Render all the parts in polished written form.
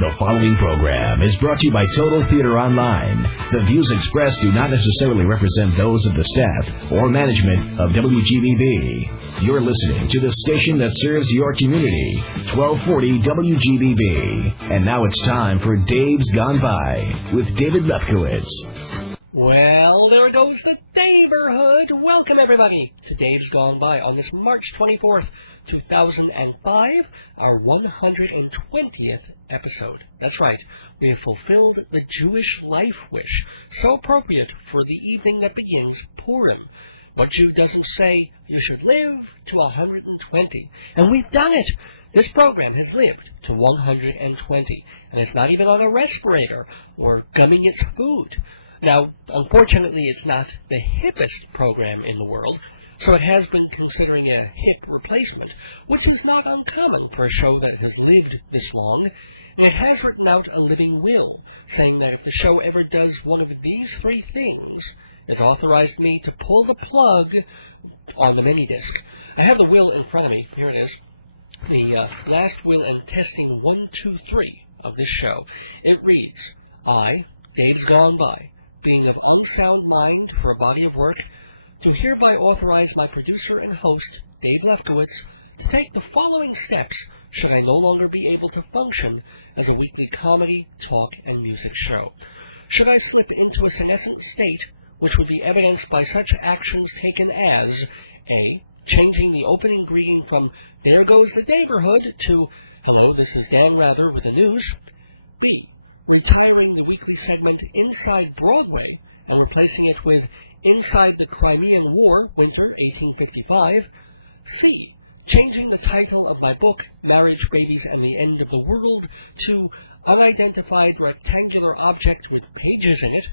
The following program is brought to you by Total Theater Online. The views expressed do not necessarily represent those of the staff or management of WGBB. You're listening to the station that serves your community, 1240 WGBB. And now it's time for Dave's Gone By with David Lefkowitz. Well, there goes the neighborhood. Welcome, everybody, to Dave's Gone By on this March 24th, 2005, our 120th episode. That's right, we have fulfilled the Jewish life wish, so appropriate for the evening that begins Purim. What Jew doesn't say you should live to 120? And we've done it! This program has lived to 120, and it's not even on a respirator or gumming its food. Now, unfortunately, it's not the hippest program in the world, so it has been considering a hip replacement, which is not uncommon for a show that has lived this long, and it has written out a living will, saying that if the show ever does one of these three things, it's authorized me to pull the plug on the mini-disc. I have the will in front of me. Here it is. The last will and testing 1, 2, 3 of this show. It reads, I, Dave's Gone By, being of unsound mind for a body of work, to hereby authorize my producer and host, Dave Lefkowitz, to take the following steps should I no longer be able to function as a weekly comedy, talk, and music show. Should I slip into a senescent state, which would be evidenced by such actions taken as A. Changing the opening greeting from "There goes the neighborhood" to "Hello, this is Dan Rather with the news." B. Retiring the weekly segment Inside Broadway and replacing it with Inside the Crimean War, Winter 1855. C. Changing the title of my book, Marriage, Babies, and the End of the World, to Unidentified Rectangular Object with Pages in It.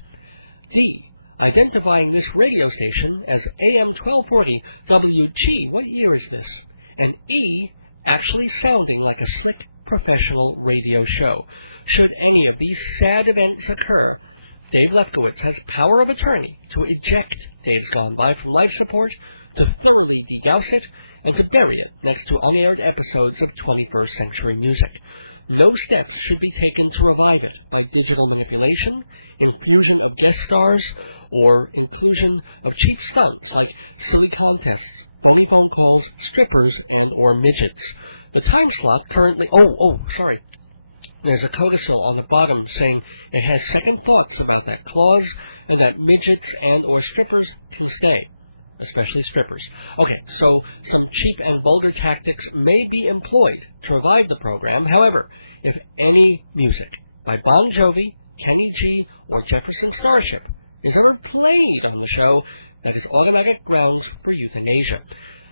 D. Identifying this radio station as AM 1240 WG. What year is this? And E. Actually sounding like a slick, professional radio show. Should any of these sad events occur, Dave Lefkowitz has power of attorney to eject Dave's Gone By from life support, to thoroughly degauss it, and to bury it next to unaired episodes of 21st century music. No steps should be taken to revive it by digital manipulation, infusion of guest stars, or inclusion of cheap stunts like silly contests, phony phone calls, strippers, and or midgets. The time slot currently... sorry. There's a codicil on the bottom saying it has second thoughts about that clause and that midgets and or strippers can stay. Especially strippers. Okay, so some cheap and vulgar tactics may be employed to revive the program. However, if any music by Bon Jovi, Kenny G, or Jefferson Starship is ever played on the show, that is automatic grounds for euthanasia.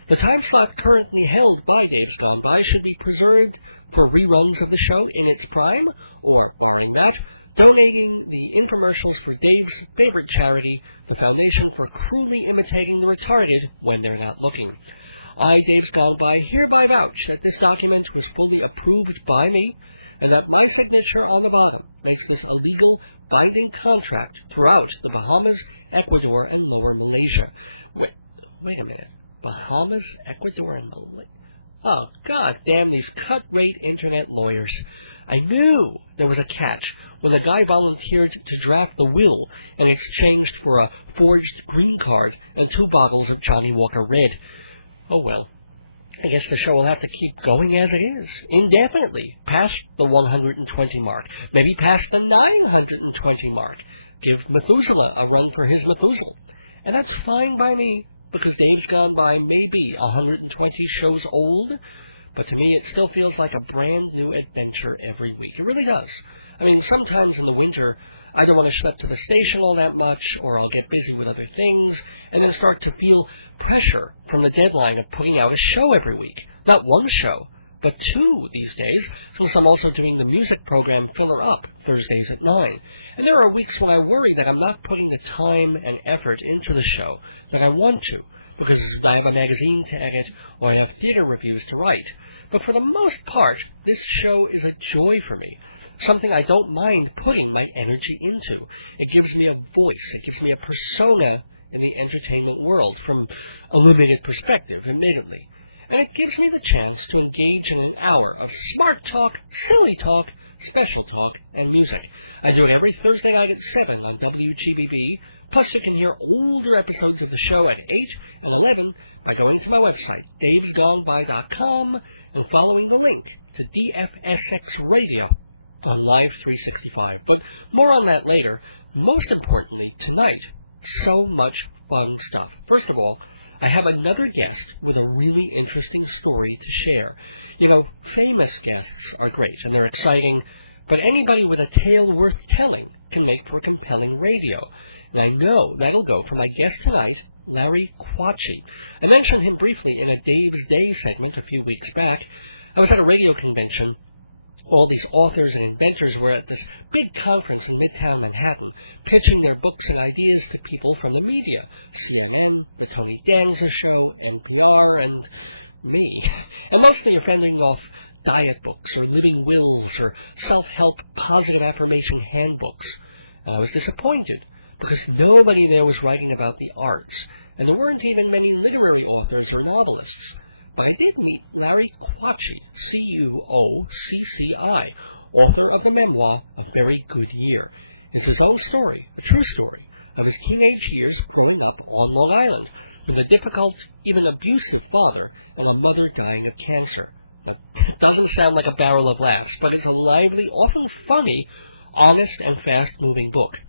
The time slot currently held by Dave's Gone By should be preserved for reruns of the show in its prime, or, barring that, donating the infomercials for Dave's favorite charity, the Foundation for Cruelly Imitating the Retarded When They're Not Looking. I, Dave's Gone By, hereby vouch that this document was fully approved by me, and that my signature on the bottom makes this a legal, binding contract throughout the Bahamas, Ecuador, and Lower Malaysia. Wait a minute. Bahamas, Ecuador, and Malaysia? Oh, god damn these cut-rate internet lawyers. I knew there was a catch when the guy volunteered to draft the will in exchange for a forged green card and 2 bottles of Johnny Walker Red. Oh well. I guess the show will have to keep going as it is, indefinitely, past the 120 mark, maybe past the 920 mark. Give Methuselah a run for his Methuselah. And that's fine by me, because Dave's Gone By may be 120 shows old, but to me it still feels like a brand new adventure every week. It really does. I mean, sometimes in the winter, I don't want to schlep to the station all that much, or I'll get busy with other things, and then start to feel pressure from the deadline of putting out a show every week. Not one show, but 2 these days, since I'm also doing the music program Filler Up Thursdays at 9. And there are weeks when I worry that I'm not putting the time and effort into the show that I want to, because I have a magazine to edit or I have theater reviews to write. But for the most part, this show is a joy for me, something I don't mind putting my energy into. It gives me a voice, it gives me a persona in the entertainment world, from a limited perspective, admittedly. And it gives me the chance to engage in an hour of smart talk, silly talk, special talk, and music. I do it every Thursday night at 7 on WGBB. Plus, you can hear older episodes of the show at 8 and 11 by going to my website, davesgoneby.com, and following the link to DFSX Radio on Live 365. But more on that later. Most importantly, tonight, so much fun stuff. First of all, I have another guest with a really interesting story to share. You know, famous guests are great, and they're exciting, but anybody with a tale worth telling can make for a compelling radio. And I know that'll go for my guest tonight, Larry Cuocci. I mentioned him briefly in a Dave's Day segment a few weeks back. I was at a radio convention. All these authors and inventors were at this big conference in Midtown Manhattan, pitching their books and ideas to people from the media, CNN, The Tony Danza Show, NPR, and me. And mostly you're fending off diet books, or living wills, or self-help positive affirmation handbooks. And I was disappointed, because nobody there was writing about the arts, and there weren't even many literary authors or novelists. But I did meet Larry Cuocci, C-U-O-C-C-I, author of the memoir A Very Good Year. It's his own story, a true story, of his teenage years growing up on Long Island, with a difficult, even abusive father and a mother dying of cancer. Now, it doesn't sound like a barrel of laughs, but it's a lively, often funny, honest and fast-moving book.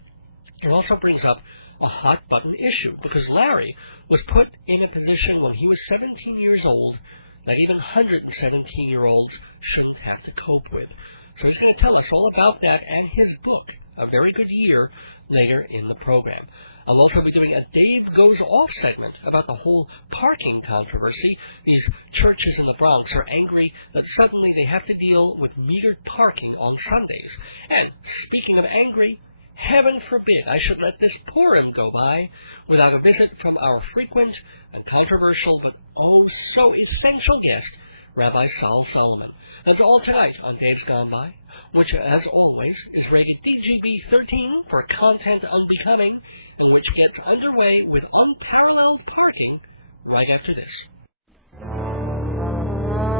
It also brings up a hot-button issue, because Larry was put in a position when he was 17 years old that even 117-year-olds shouldn't have to cope with. So he's going to tell us all about that and his book, A Very Good Year, later in the program. I'll also be doing a Dave Goes Off segment about the whole parking controversy. These churches in the Bronx are angry that suddenly they have to deal with metered parking on Sundays. And speaking of angry, heaven forbid I should let this Purim go by without a visit from our frequent and controversial but oh so essential guest, Rabbi Sol Solomon. That's all tonight on Dave's Gone By, which, as always, is rated DGB-13 for content unbecoming, and which gets underway with unparalleled parking right after this.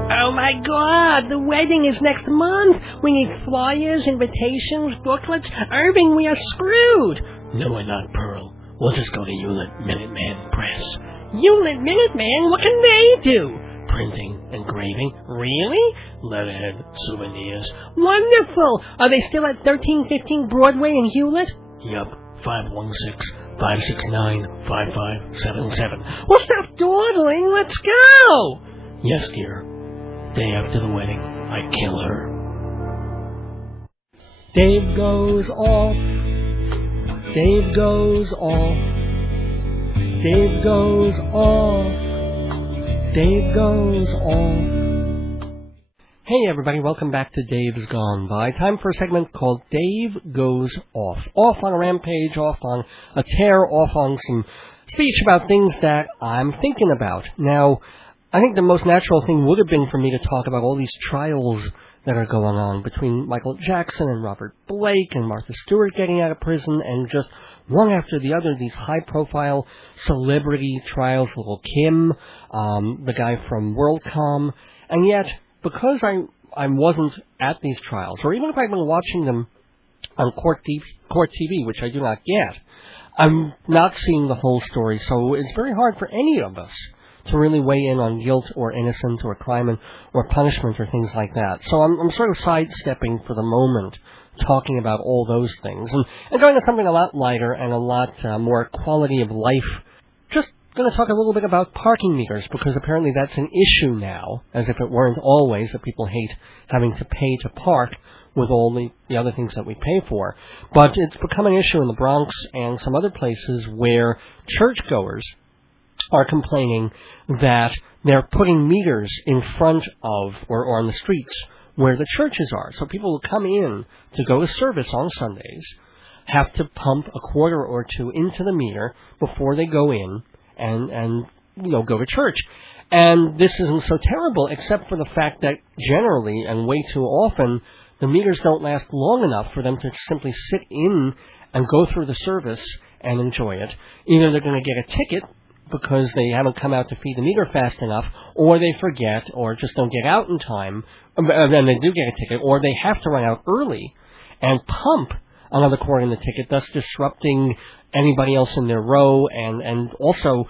Oh my God, the wedding is next month. We need flyers, invitations, booklets. Irving, we are screwed. No, we're not, Pearl. We'll just go to Hewlett Minuteman Press. Hewlett Minuteman? What can they do? Printing, engraving. Really? Letterhead, souvenirs. Wonderful. Are they still at 1315 Broadway in Hewlett? Yup, 516-569-5577. Well, stop dawdling. Let's go. Yes, dear. Day after the wedding, I kill her. Dave goes off. Dave goes off. Dave goes off. Dave goes off. Hey everybody, welcome back to Dave's Gone By. Time for a segment called Dave Goes Off. Off on a rampage, off on a tear, off on some speech about things that I'm thinking about. Now, I think the most natural thing would have been for me to talk about all these trials that are going on between Michael Jackson and Robert Blake and Martha Stewart getting out of prison, and just one after the other, these high-profile celebrity trials, Lil' Kim, the guy from WorldCom, and yet, because I wasn't at these trials, or even if I've been watching them on Court TV, which I do not get, I'm not seeing the whole story, so it's very hard for any of us to really weigh in on guilt or innocence or crime or punishment or things like that. So I'm sort of sidestepping for the moment, talking about all those things, and going to something a lot lighter and a lot more quality of life. Just going to talk a little bit about parking meters, because apparently that's an issue now, as if it weren't always, that people hate having to pay to park with all the other things that we pay for. But it's become an issue in the Bronx and some other places where churchgoers are complaining that they're putting meters in front of or on the streets where the churches are. So people who come in to go to service on Sundays have to pump a quarter or two into the meter before they go in and go to church. And this isn't so terrible, except for the fact that generally and way too often the meters don't last long enough for them to simply sit in and go through the service and enjoy it. Either they're going to get a ticket because they haven't come out to feed the meter fast enough, or they forget, or just don't get out in time, and they do get a ticket, or they have to run out early and pump another quarter in the ticket, thus disrupting anybody else in their row, and also,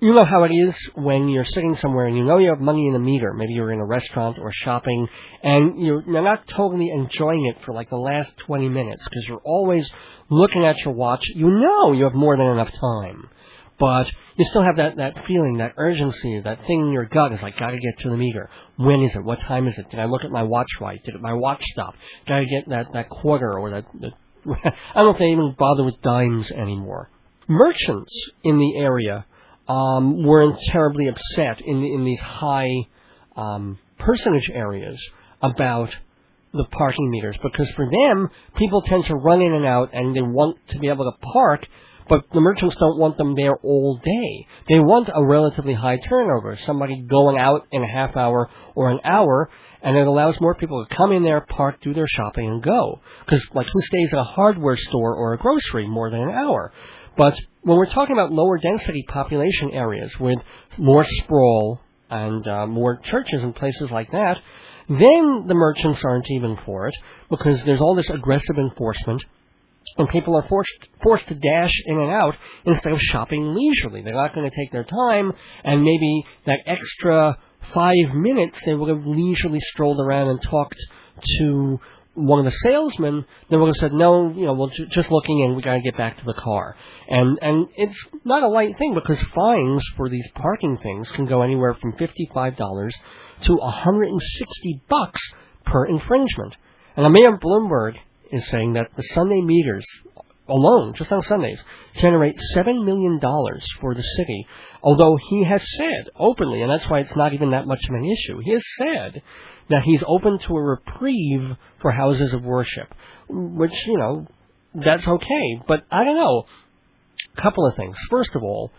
you know how it is when you're sitting somewhere and you know you have money in the meter. Maybe you're in a restaurant or shopping, and you're not totally enjoying it for like the last 20 minutes because you're always looking at your watch. You know you have more than enough time, but you still have that feeling, that urgency, that thing in your gut is like, gotta get to the meter. When is it? What time is it? Did I look at my watch right? Did my watch stop? Gotta get that quarter or that I don't know if they even bother with dimes anymore. Merchants in the area weren't terribly upset in these high personage areas about the parking meters, because for them, people tend to run in and out and they want to be able to park, but the merchants don't want them there all day. They want a relatively high turnover, somebody going out in a half hour or an hour, and it allows more people to come in there, park, do their shopping, and go. Because, like, who stays at a hardware store or a grocery more than an hour? But when we're talking about lower density population areas with more sprawl and more churches and places like that, then the merchants aren't even for it, because there's all this aggressive enforcement, and people are forced to dash in and out instead of shopping leisurely. They're not going to take their time, and maybe that extra 5 minutes they would have leisurely strolled around and talked to one of the salesmen. They would have said, no, we're just looking in, we got to get back to the car. And it's not a light thing, because fines for these parking things can go anywhere from $55 to $160 per infringement. And the mayor of Bloomberg is saying that the Sunday meters alone, just on Sundays, generate $7 million for the city, although he has said openly, and that's why it's not even that much of an issue, he has said that he's open to a reprieve for houses of worship, which, that's okay, but I don't know. A couple of things. First of all,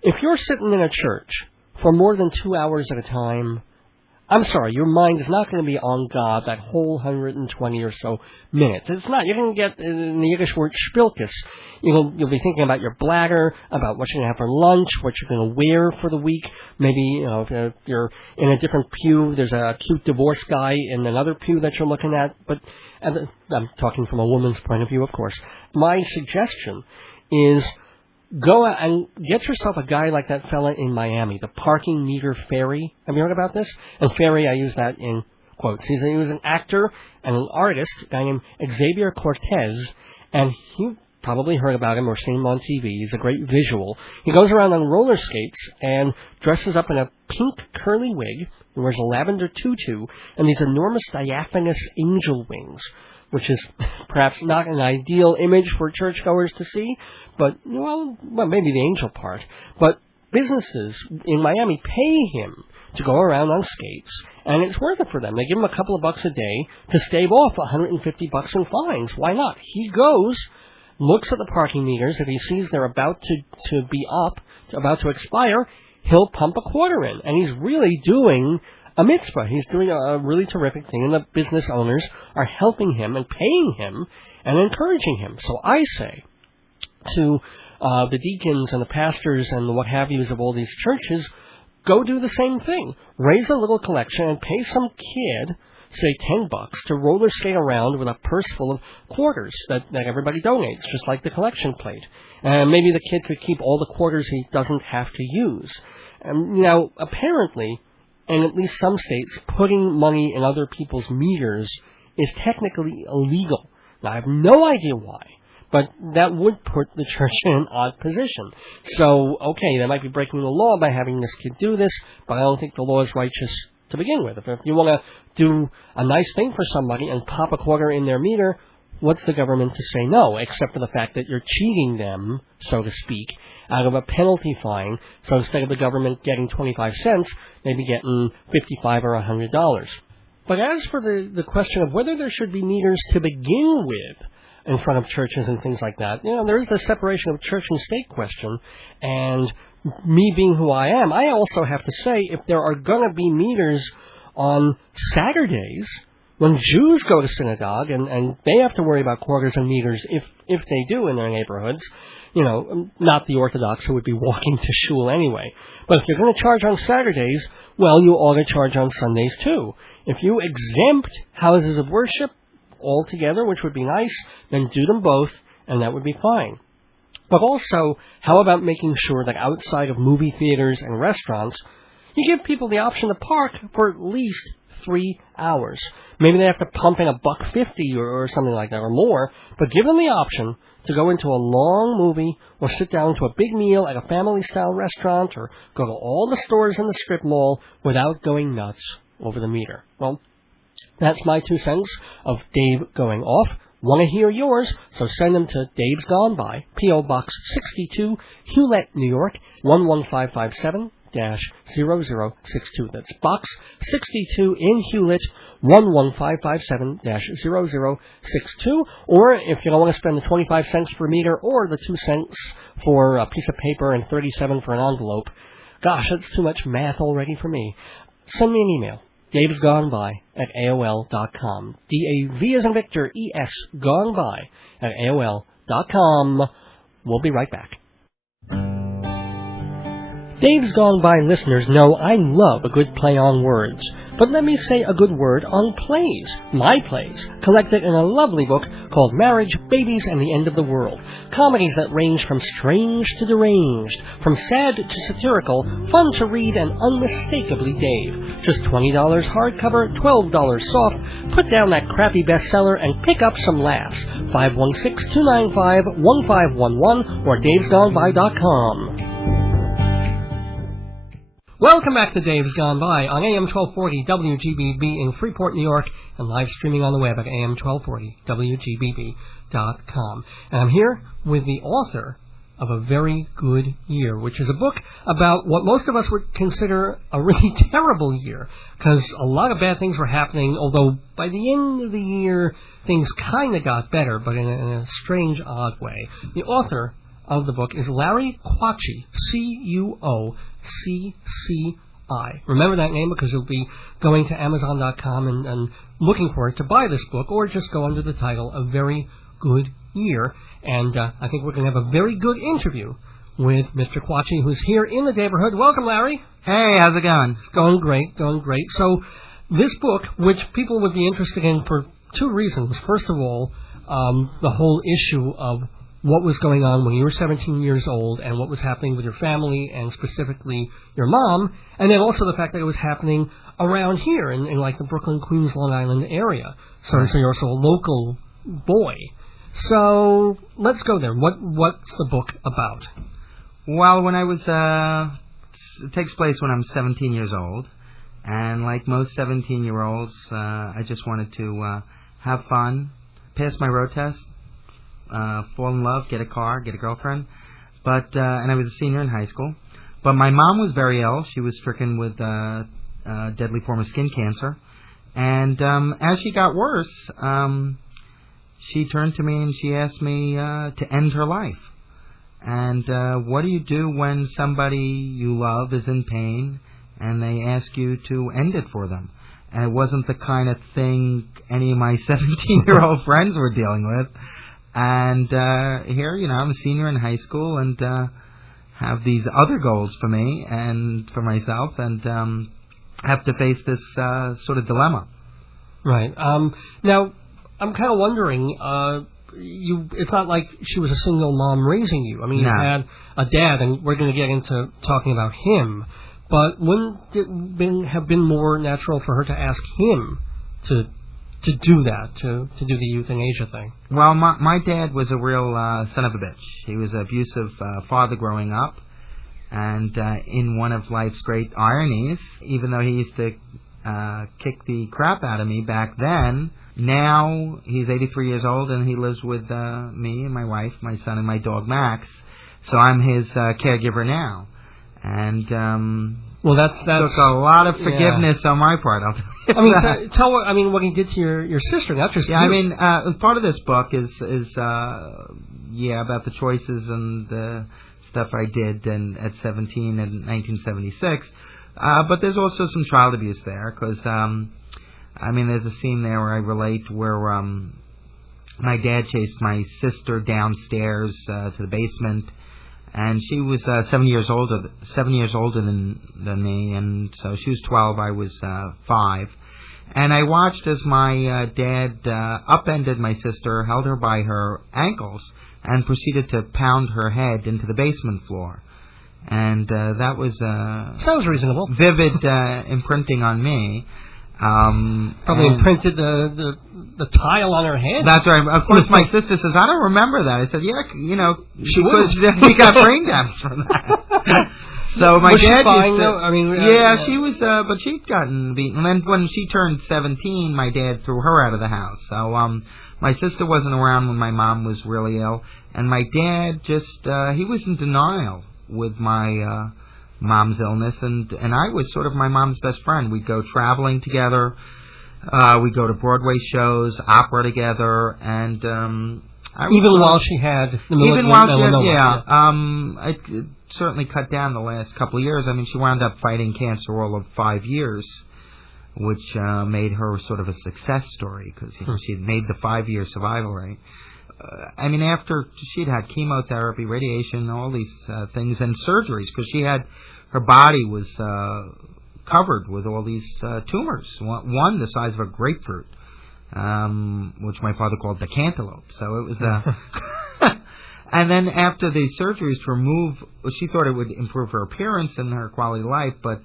if you're sitting in a church for more than 2 hours at a time, I'm sorry, your mind is not going to be on God that whole 120 or so minutes. It's not. You're going to get, in the Yiddish word, spilkus. You'll be thinking about your bladder, about what you're going to have for lunch, what you're going to wear for the week. Maybe, if you're in a different pew, there's a cute divorce guy in another pew that you're looking at. But I'm talking from a woman's point of view, of course. My suggestion is go out and get yourself a guy like that fella in Miami, the parking meter fairy. Have you heard about this? And fairy, I use that in quotes. He was an actor and an artist, a guy named Xavier Cortez, and you probably heard about him or seen him on TV. He's a great visual. He goes around on roller skates and dresses up in a pink curly wig. He wears a lavender tutu and these enormous diaphanous angel wings, which is perhaps not an ideal image for churchgoers to see, but, well, maybe the angel part. But businesses in Miami pay him to go around on skates, and it's worth it for them. They give him a couple of bucks a day to stave off $150 in fines. Why not? He goes, looks at the parking meters. If he sees they're about to be up, about to expire, he'll pump a quarter in. And he's really doing a mitzvah. He's doing a really terrific thing, and the business owners are helping him and paying him and encouraging him. So I say to the deacons and the pastors and the what have yous of all these churches, go do the same thing. Raise a little collection and pay some kid, say $10, to roller skate around with a purse full of quarters that everybody donates, just like the collection plate. And maybe the kid could keep all the quarters he doesn't have to use. Now, apparently, in at least some states, putting money in other people's meters is technically illegal. Now, I have no idea why, but that would put the church in an odd position. So, okay, they might be breaking the law by having this kid do this, but I don't think the law is righteous to begin with. If you want to do a nice thing for somebody and pop a quarter in their meter, what's the government to say no, except for the fact that you're cheating them, so to speak, out of a penalty fine, so instead of the government getting 25 cents, they'd be getting $55 or $100. But as for the question of whether there should be meters to begin with in front of churches and things like that, there is the separation of church and state question, and me being who I am, I also have to say, if there are going to be meters on Saturdays, when Jews go to synagogue, and they have to worry about quarters and meters, if if they do in their neighborhoods. You know, not the Orthodox who would be walking to shul anyway. But if you're going to charge on Saturdays, well, you ought to charge on Sundays too. If you exempt houses of worship altogether, which would be nice, then do them both, and that would be fine. But also, how about making sure that outside of movie theaters and restaurants, you give people the option to park for at least 3 hours. Maybe they have to pump in $1.50 or something like that or more, but give them the option to go into a long movie or sit down to a big meal at a family-style restaurant or go to all the stores in the strip mall without going nuts over the meter. Well, that's my 2 cents of Dave going off. Want to hear yours, so send them to Dave's Gone By, P.O. Box 62, Hewlett, New York, 11557-0062. That's Box 62 in Hewlett, 11557-0062. Or if you don't want to spend the 25 cents per meter or the 2 cents for a piece of paper and 37 for an envelope, gosh, that's too much math already for me. Send me an email. Dave's Gone By at AOL.com. D-A-V as in Victor, E-S, Gone By at AOL.com. We'll be right back. Dave's Gone By listeners know I love a good play on words. But let me say a good word on plays, my plays, collected in a lovely book called Marriage, Babies, and the End of the World. Comedies that range from strange to deranged, from sad to satirical, fun to read, and unmistakably Dave. Just $20 hardcover, $12 soft. Put down that crappy bestseller and pick up some laughs. 516-295-1511 or davesgoneby.com. Welcome back to Dave's Gone By on AM 1240 WGBB in Freeport, New York, and live streaming on the web at AM1240WGBB.com. And I'm here with the author of A Very Good Year, which is a book about what most of us would consider a really terrible year, because a lot of bad things were happening, although by the end of the year, things kind of got better, but in a strange, odd way. The author of the book is Larry Cuocci, C-U-O-C-C-I. Remember that name because you'll be going to Amazon.com and looking for it to buy this book, or just go under the title A Very Good Year. And I think we're going to have a very good interview with Mr. Cuocci, who's here in the neighborhood. Welcome, Larry. Hey, how's it going? It's going great, going great. So this book, which people would be interested in for 2 reasons. First of all, the whole issue of what was going on when you were 17 years old and what was happening with your family and specifically your mom, and then also the fact that it was happening around here in like the Brooklyn, Queens, Long Island area. So you're also a local boy. So let's go there. What's the book about? Well, when I was, it takes place when I'm 17 years old, and like most 17-year-olds, I just wanted to have fun, pass my road test, fall in love, get a car, get a girlfriend, but and I was a senior in high school. But my mom was very ill. She was stricken with a deadly form of skin cancer, and as she got worse, she turned to me and she asked me to end her life. And what do you do when somebody you love is in pain and they ask you to end it for them? And it wasn't the kind of thing any of my 17-year-old friends were dealing with. And here, you know, I'm a senior in high school and have these other goals for me and for myself, and have to face this sort of dilemma. Right. Now, I'm kind of wondering, it's not like she was a single mom raising you. I mean, No. You had a dad, and we're going to get into talking about him, but wouldn't it have been more natural for her to ask him to do that, to do the euthanasia thing? Well, my dad was a real son of a bitch. He was an abusive father growing up, and in one of life's great ironies, even though he used to kick the crap out of me back then, now he's 83 years old and he lives with me and my wife, my son, and my dog Max. So I'm his caregiver now, and well, that's took a lot of forgiveness on my part. I'll I mean, tell what he did to your sister. Not just yeah. you. I mean, part of this book is about the choices and the stuff I did at 17 in 1976. But there's also some child abuse there because I mean, there's a scene there where I relate where my dad chased my sister downstairs to the basement, and she was 7 years older than me, and so she was 12, I was 5. And I watched as my dad upended my sister, held her by her ankles, and proceeded to pound her head into the basement floor. And that was sounds reasonable. Vivid imprinting on me. Probably imprinted the tile on her head. That's right. Of course, my sister says, "I don't remember that." I said, "Yeah, she got brain damage from that." So my dad used to, she was, but she'd gotten beaten. And then when she turned 17, my dad threw her out of the house. So my sister wasn't around when my mom was really ill, and my dad just he was in denial with my mom's illness, and I was sort of my mom's best friend. We'd go traveling together, we'd go to Broadway shows, opera together, and while she had the melanoma. It certainly cut down the last couple of years. I mean, she wound up fighting cancer all of 5 years, which made her sort of a success story because she had made the 5-year survival rate. I mean, after she'd had chemotherapy, radiation, all these things, and surgeries, because her body was covered with all these tumors. One the size of a grapefruit, which my father called the cantaloupe. So it was and then after the surgeries to remove, she thought it would improve her appearance and her quality of life, but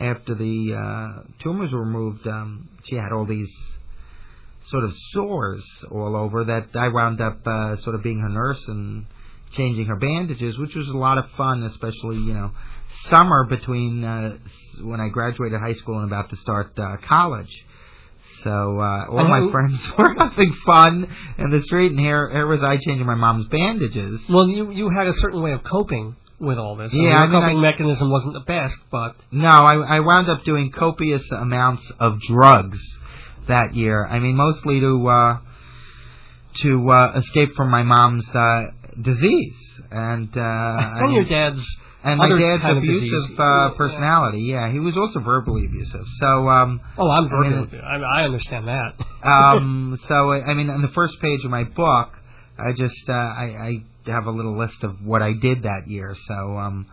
after the tumors were removed, she had all these sort of sores all over that I wound up sort of being her nurse and changing her bandages, which was a lot of fun, especially, summer between when I graduated high school and about to start college. So all my friends were having fun in the street, and here was I changing my mom's bandages. Well, you had a certain way of coping with all this. Yeah, your coping mechanism wasn't the best, but... No, I wound up doing copious amounts of drugs that year. I mean, mostly to escape from my mom's disease. And your dad's... And my dad's abusive personality. Yeah, he was also verbally abusive. So, I'm verbally. I understand that. So I mean, on the first page of my book, I just I have a little list of what I did that year. So,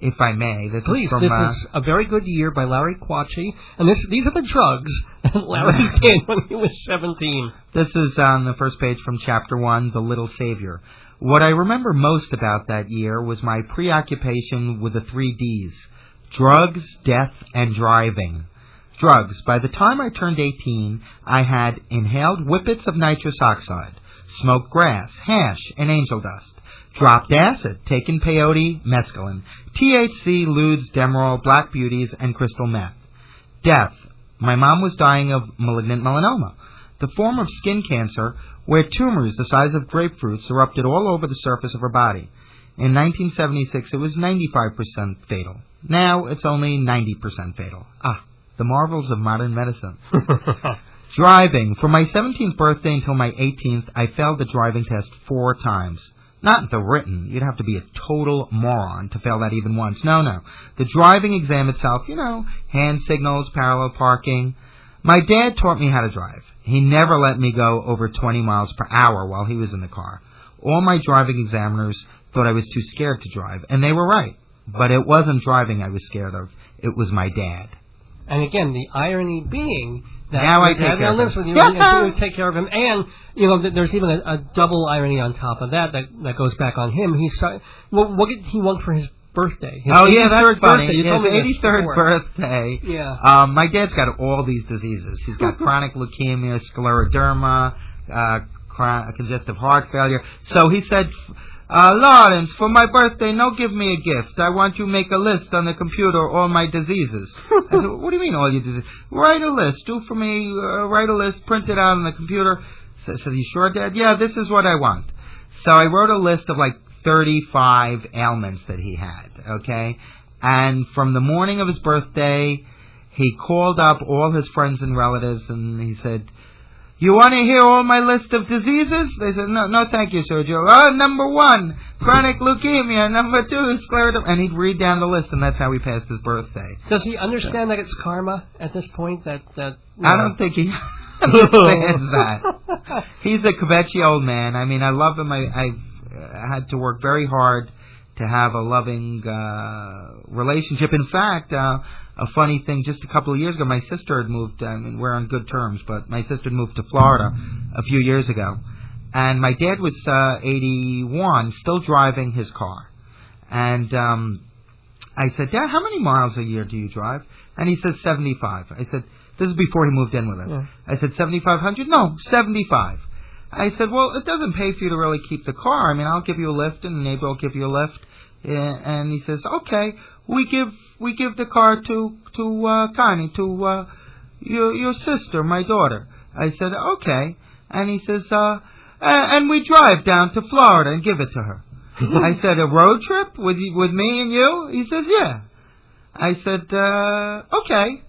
if I may, please. This is a very good year by Larry Cuocci, and these are the drugs that Larry did when he was 17. This is on the first page from Chapter 1, The Little Savior. What I remember most about that year was my preoccupation with the 3 Ds: drugs, death, and driving. Drugs. By the time I turned 18, I had inhaled whippets of nitrous oxide, smoked grass, hash, and angel dust, dropped acid, taken peyote, mescaline, THC, ludes, Demerol, black beauties, and crystal meth. Death. My mom was dying of malignant melanoma, the form of skin cancer where tumors the size of grapefruits erupted all over the surface of her body. In 1976, it was 95% fatal. Now it's only 90% fatal. The marvels of modern medicine. Driving. From my 17th birthday until my 18th, I failed the driving test 4 times. Not the written. You'd have to be a total moron to fail that even once. No. The driving exam itself, hand signals, parallel parking. My dad taught me how to drive. He never let me go over 20 miles per hour while he was in the car. All my driving examiners thought I was too scared to drive, and they were right. But it wasn't driving I was scared of. It was my dad. And again, the irony being that now I take care of him. You take care of him, and there's even a double irony on top of that goes back on him. What did he want for his birthday? That's funny. His 83rd birthday. Yeah. My dad's got all these diseases. He's got chronic leukemia, scleroderma, congestive heart failure. So he said, Lawrence, for my birthday, no give me a gift. I want you to make a list on the computer all my diseases. I said, what do you mean all your diseases? Write a list. Do for me, write a list, print it out on the computer. So you sure, Dad? Yeah, this is what I want. So I wrote a list of 35 ailments that he had, okay? And from the morning of his birthday, he called up all his friends and relatives, and he said, you want to hear all my list of diseases? They said, no, thank you, Sergio. Number 1, chronic leukemia. Number 2, scleroderma. And he'd read down the list, and that's how he passed his birthday. Does he understand that it's karma at this point? That I don't think he... understands that. He's a kvetchy old man. I mean, I love him. I've had to work very hard to have a loving relationship. In fact, a funny thing, just a couple of years ago, my sister had moved, I mean, we're on good terms, but my sister had moved to Florida a few years ago. And my dad was 81, still driving his car. And I said, Dad, how many miles a year do you drive? And he says 75. I said, this is before he moved in with us. Yeah. I said, 7,500? No, 75. I said, well, it doesn't pay for you to really keep the car. I mean, I'll give you a lift, and the neighbor will give you a lift. And he says, okay, we give the car to Connie, to your sister, my daughter. I said, okay. And he says, and we drive down to Florida and give it to her. I said, a road trip with me and you? He says, yeah. I said, okay.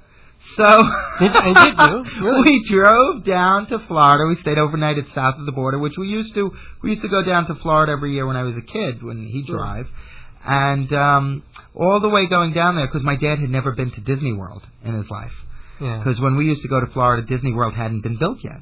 So did you? Really? We drove down to Florida. We stayed overnight at south of the border, which we used to go down to Florida every year when I was a kid, when he'd drive. And all the way going down there, because my dad had never been to Disney World in his life. Because when we used to go to Florida, Disney World hadn't been built yet.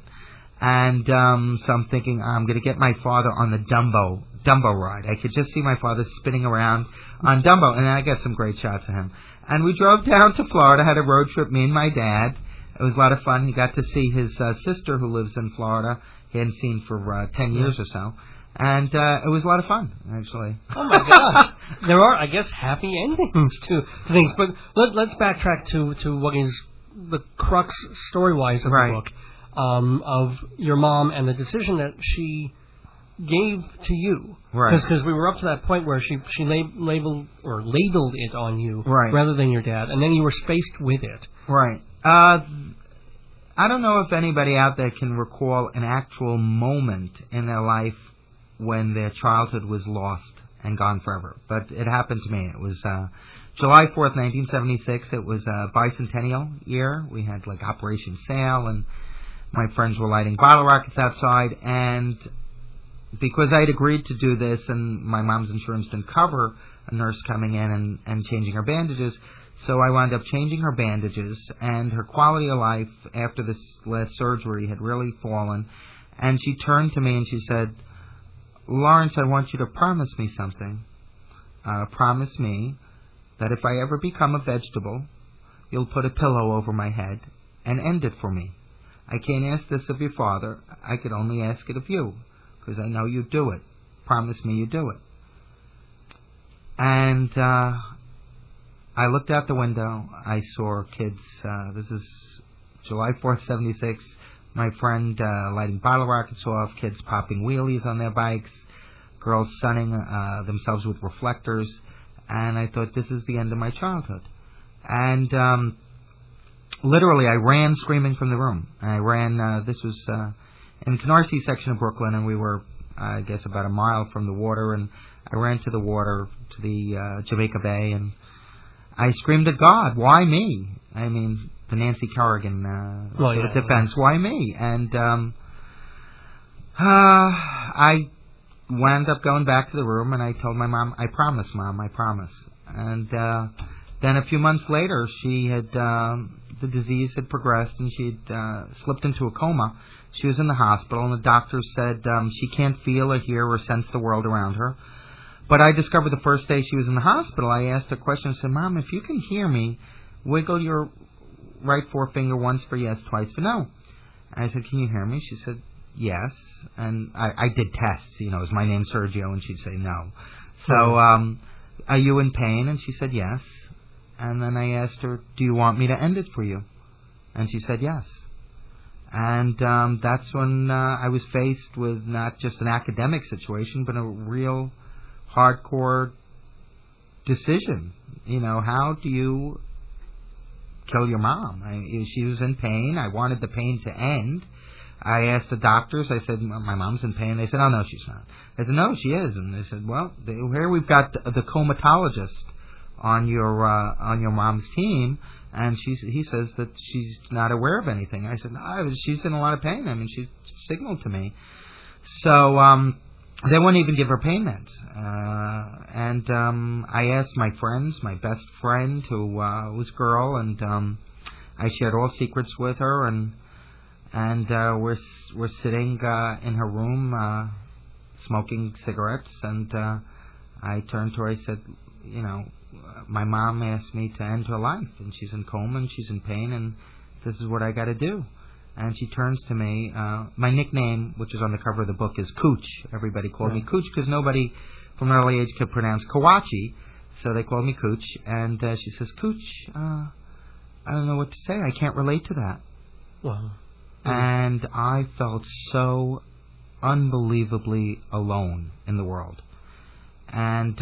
And so I'm thinking, I'm going to get my father on the Dumbo ride. I could just see my father spinning around on Dumbo, and I got some great shots of him. And we drove down to Florida, had a road trip, me and my dad. It was a lot of fun. He got to see his sister who lives in Florida. He hadn't seen for 10 years or so. And it was a lot of fun, actually. Oh, my gosh. There are, I guess, happy endings to things. But let's backtrack to what is the crux, story-wise, of the book, of your mom and the decision that she gave to you. Right. Because we were up to that point where she labeled it on you rather than your dad, and then you were faced with it. Right. I don't know if anybody out there can recall an actual moment in their life when their childhood was lost and gone forever. But it happened to me. It was July 4th, 1976. It was a bicentennial year. We had like Operation Sail, and my friends were lighting bottle rockets outside, and because I'd agreed to do this and my mom's insurance didn't cover a nurse coming in and changing her bandages, so I wound up changing her bandages, and her quality of life after this last surgery had really fallen. And she turned to me and she said, Lawrence, I want you to promise me something. Promise me that if I ever become a vegetable, you'll put a pillow over my head and end it for me. I can't ask this of your father. I could only ask it of you, because I know you do it. Promise me you do it. And I looked out the window. I saw kids. This is July 4th, 76. My friend lighting bottle rockets off, kids popping wheelies on their bikes, girls sunning themselves with reflectors. And I thought, this is the end of my childhood. And literally, I ran screaming from the room. I ran, this was in the Canarsie section of Brooklyn, and we were, I guess, about a mile from the water, and I ran to the water, to the Jamaica Bay, and I screamed at God, why me? I mean, the Nancy Kerrigan defense, why me? And I wound up going back to the room, and I told my mom, I promise, Mom, I promise. And then a few months later, she had, the disease had progressed, and she had slipped into a coma. She was in the hospital, and the doctors said she can't feel or hear or sense the world around her. But I discovered the first day she was in the hospital, I asked her a question. I said, Mom, if you can hear me, wiggle your right forefinger once for yes, twice for no. And I said, can you hear me? She said, yes. And I did tests. You know, is my name Sergio? And she'd say no. So, are you in pain? And she said, yes. And then I asked her, do you want me to end it for you? And she said, yes. And that's when I was faced with not just an academic situation, but a real hardcore decision. You know, how do you kill your mom? She was in pain. I wanted the pain to end. I asked the doctors. I said, my mom's in pain. They said, oh, no, she's not. I said, no, she is. And they said, well, here we've got the comatologist on your mom's team, and he says that she's not aware of anything. I said, no, she's in a lot of pain. I mean, she signaled to me. So they wouldn't even give her pain meds. And I asked my friends, my best friend, who was a girl, and I shared all secrets with her, and and we're sitting in her room smoking cigarettes, and I turned to her. I said, you know, my mom asked me to end her life, and she's in coma, and she's in pain, and this is what I got to do. And she turns to me. My nickname, which is on the cover of the book, is Cuocci. Everybody called me Cuocci because nobody from an early age could pronounce Cuocci, so they called me Cuocci. And she says, Cuocci, I don't know what to say. I can't relate to that. Wow. And I felt so unbelievably alone in the world. And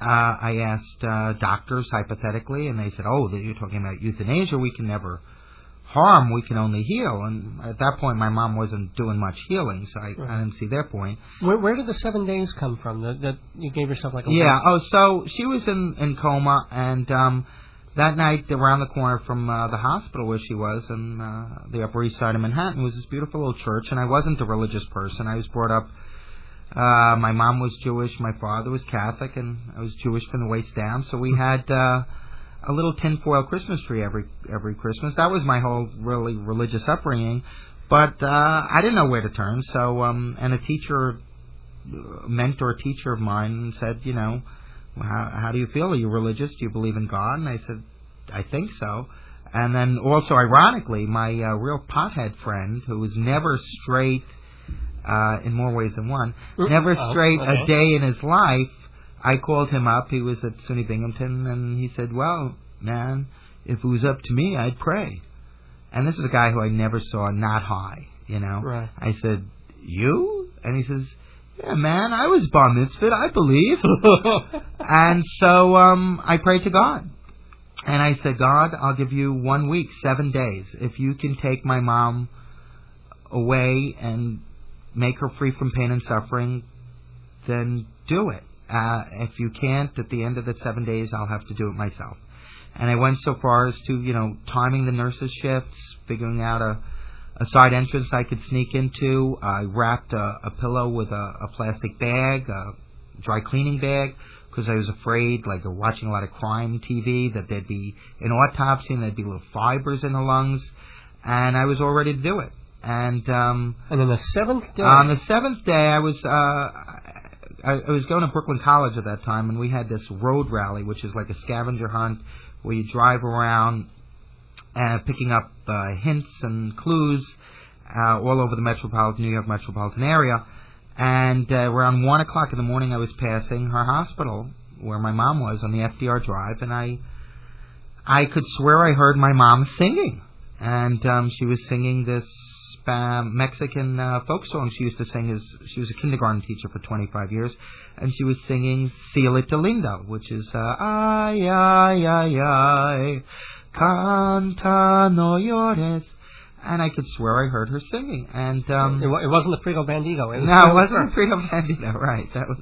I asked doctors, hypothetically, and they said, oh, you're talking about euthanasia. We can never harm, we can only heal. And at that point, my mom wasn't doing much healing, so I didn't see their point. Where did the 7 days come from? That you gave yourself like a so she was in coma, and that night, around the corner from the hospital where she was, in the Upper East Side of Manhattan, was this beautiful little church, and I wasn't a religious person. I was brought up, my mom was Jewish, my father was Catholic, and I was Jewish from the waist down, so we had a little tinfoil Christmas tree every Christmas. That was my whole really religious upbringing, but I didn't know where to turn, so, and a mentor teacher of mine said, you know, how do you feel? Are you religious? Do you believe in God? And I said, I think so. And then also, ironically, my real pothead friend, who was never straight, in more ways than one, never straight a day in his life, I called him up. He was at SUNY Binghamton, and he said, well, man, if it was up to me, I'd pray. And this is a guy who I never saw not high, you know. Right. I said, you? And he says, yeah, man, I was bar mitzvah, I believe. And so I prayed to God. And I said, God, I'll give you 1 week, 7 days. If you can take my mom away and make her free from pain and suffering, then do it. If you can't, at the end of the 7 days, I'll have to do it myself. And I went so far as to, you know, timing the nurses' shifts, figuring out a side entrance I could sneak into. I wrapped a pillow with a plastic bag, a dry cleaning bag, because I was afraid, like watching a lot of crime TV, that there'd be an autopsy and there'd be little fibers in the lungs. And I was all ready to do it. And then the 7th day? On the 7th day, I was going to Brooklyn College at that time, and we had this road rally, which is like a scavenger hunt where you drive around picking up hints and clues all over the New York metropolitan area. And around 1 o'clock in the morning, I was passing her hospital where my mom was on the FDR Drive, and I could swear I heard my mom singing. And she was singing this Mexican folk song she used to sing. She was a kindergarten teacher for 25 years, and she was singing Cielito Lindo, which is ay, ay, ay, ay, canta no llores. And I could swear I heard her singing. And it wasn't the Frigo Bandido. No, it wasn't the Frigo Bandido, right. That was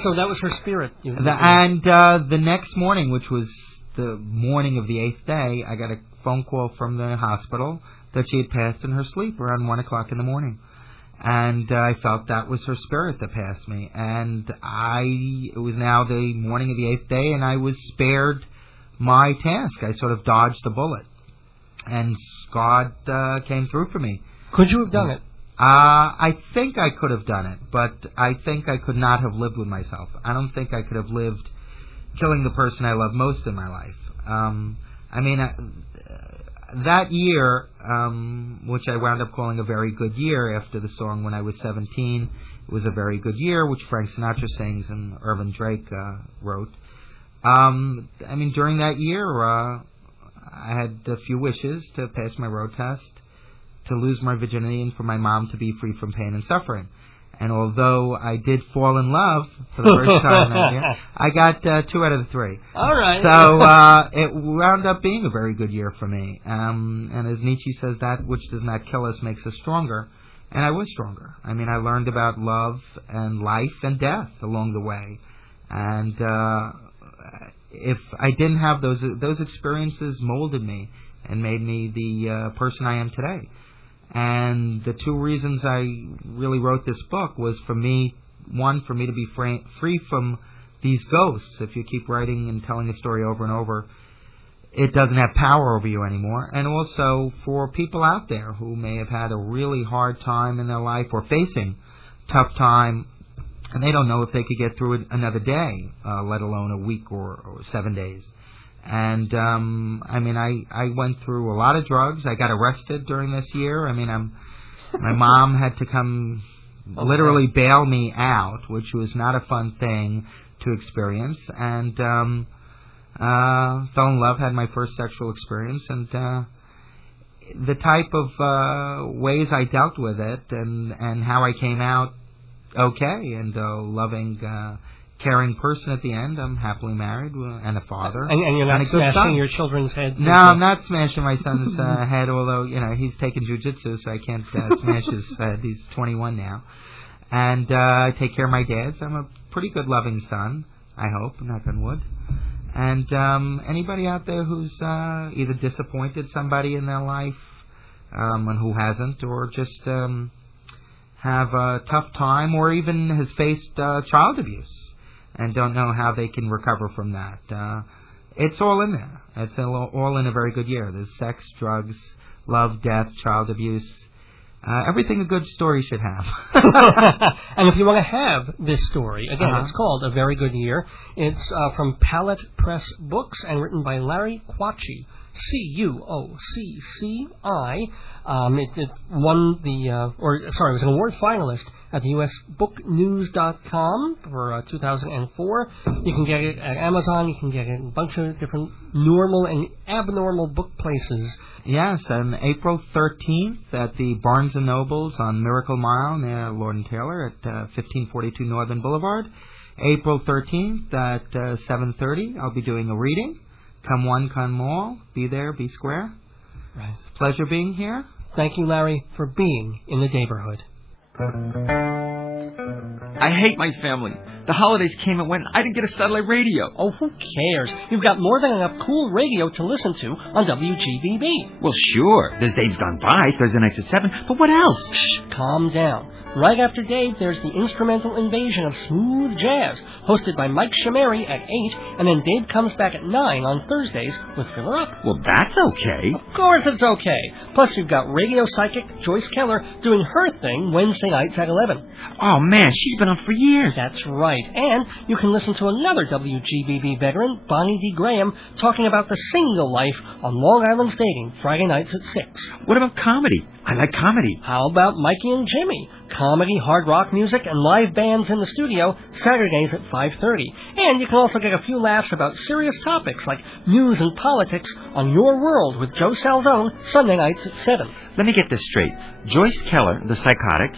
so that was her spirit. The next morning, which was the morning of the 8th day, I got a phone call from the hospital that she had passed in her sleep around 1 o'clock in the morning. And I felt that was her spirit that passed me. And it was now the morning of the 8th day, and I was spared my task. I sort of dodged the bullet. And God came through for me. Could you have done it? I think I could have done it, but I think I could not have lived with myself. I don't think I could have lived killing the person I love most in my life. That year, which I wound up calling a very good year after the song When I Was 17, it was a very good year, which Frank Sinatra sings and Irvin Drake wrote. During that year, I had a few wishes to pass my road test, to lose my virginity, and for my mom to be free from pain and suffering. And although I did fall in love for the first time that year, I got 2 out of the 3. All right. So it wound up being a very good year for me. And as Nietzsche says, that which does not kill us makes us stronger. And I was stronger. I learned about love and life and death along the way. And if I didn't have those experiences, molded me and made me the person I am today. And the 2 reasons I really wrote this book was for me to be free from these ghosts. If you keep writing and telling a story over and over, it doesn't have power over you anymore. And also for people out there who may have had a really hard time in their life or facing tough time, and they don't know if they could get through it another day, let alone a week or 7 days. And, I went through a lot of drugs. I got arrested during this year. My mom had to come literally bail me out, which was not a fun thing to experience. And fell in love, had my first sexual experience. And the type of ways I dealt with it and how I came out okay and loving, caring person at the end. I'm happily married and a father. And you're not smashing your children's heads? No, I'm not smashing my son's head, although, he's taken jujitsu, so I can't smash his head. He's 21 now. And I take care of my dad, so I'm a pretty good loving son, I hope, knock on wood. And anybody out there who's either disappointed somebody in their life, and who hasn't, or just have a tough time, or even has faced child abuse and don't know how they can recover from that. It's all in there. It's all in a very good year. There's sex, drugs, love, death, child abuse, everything a good story should have. And if you want to have this story, again, it's called A Very Good Year. It's from Palette Press Books and written by Larry Cuocci. Cuocci. It won it was an award finalist at the USBookNews.com for 2004. You can get it at Amazon. You can get it in a bunch of different normal and abnormal book places. Yes, and April 13th at the Barnes & Nobles on Miracle Mile near Lord & Taylor at 1542 Northern Boulevard. April 13th at 7:30, I'll be doing a reading. Come one, come all. Be there, be square. Right. Pleasure being here. Thank you, Larry, for being in the neighborhood. I hate my family. The holidays came and went. I didn't get a satellite radio. Oh, who cares? You've got more than enough cool radio to listen to on WGBB. Well, sure. There's Dave's Gone By, Thursday nights at 7, but what else? Shh, calm down. Right after Dave, there's the instrumental invasion of smooth jazz, hosted by Mike Shamari at 8, and then Dave comes back at 9 on Thursdays with Fill Her Up. Well, that's okay. Of course it's okay. Plus, you've got radio psychic Joyce Keller doing her thing Wednesday nights at 11. Oh, man, she's been on for years. That's right. And you can listen to another WGBB veteran, Bonnie D. Graham, talking about the single life on Long Island's dating, Friday nights at 6. What about comedy? I like comedy. How about Mikey and Jimmy? Comedy, hard rock music, and live bands in the studio, Saturdays at 5:30. And you can also get a few laughs about serious topics like news and politics on Your World with Joe Salzone, Sunday nights at 7. Let me get this straight. Joyce Keller, the psychic.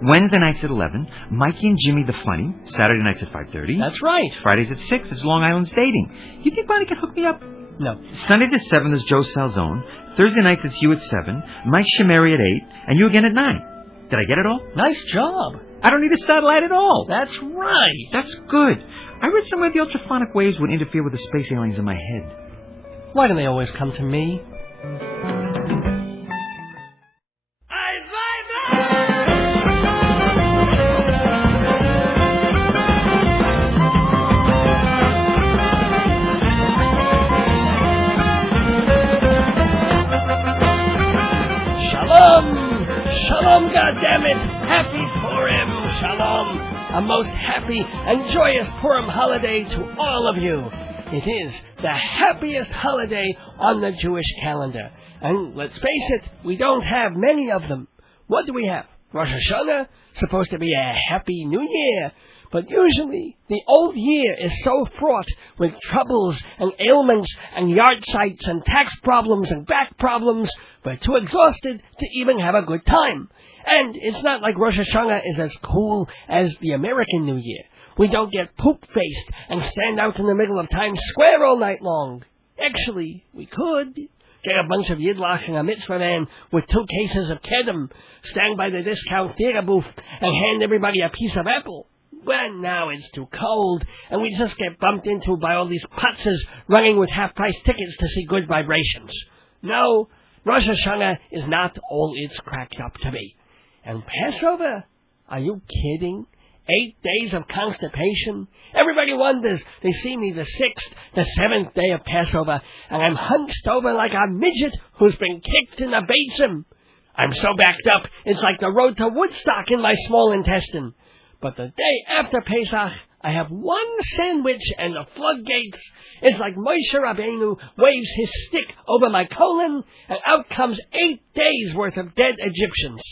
Wednesday nights at 11. Mikey and Jimmy, the funny. Saturday nights at 5:30. That's right. Fridays at 6. It's Long Island's dating. You think Bonnie can hook me up? No. Sundays at 7 is Joe Salzone. Thursday nights it's you at 7. Mike Shamari at 8. And you again at 9. Did I get it all? Nice job. I don't need a satellite at all. That's right. That's good. I read somewhere the ultraphonic waves would interfere with the space aliens in my head. Why do they always come to me? Shalom, goddammit! Happy Purim! Shalom! A most happy and joyous Purim holiday to all of you. It is the happiest holiday on the Jewish calendar. And let's face it, we don't have many of them. What do we have? Rosh Hashanah? Supposed to be a happy new year. But usually, the old year is so fraught with troubles and ailments and yard sites and tax problems and back problems, we're too exhausted to even have a good time. And it's not like Rosh Hashanah is as cool as the American New Year. We don't get poop-faced and stand out in the middle of Times Square all night long. Actually, we could. Get a bunch of Yidlach and a mitzvah man with 2 cases of Kedem, stand by the discount theater booth, and hand everybody a piece of apple. Well, now it's too cold, and we just get bumped into by all these putzes running with half-price tickets to see Good Vibrations. No, Rosh Hashanah is not all it's cracked up to be. And Passover? Are you kidding? 8 days of constipation. Everybody wonders. They see me the 6th, the 7th day of Passover, and I'm hunched over like a midget who's been kicked in the basin. I'm so backed up, it's like the road to Woodstock in my small intestine. But the day after Pesach, I have one sandwich and the floodgates. It's like Moshe Rabbeinu waves his stick over my colon, and out comes 8 days' worth of dead Egyptians.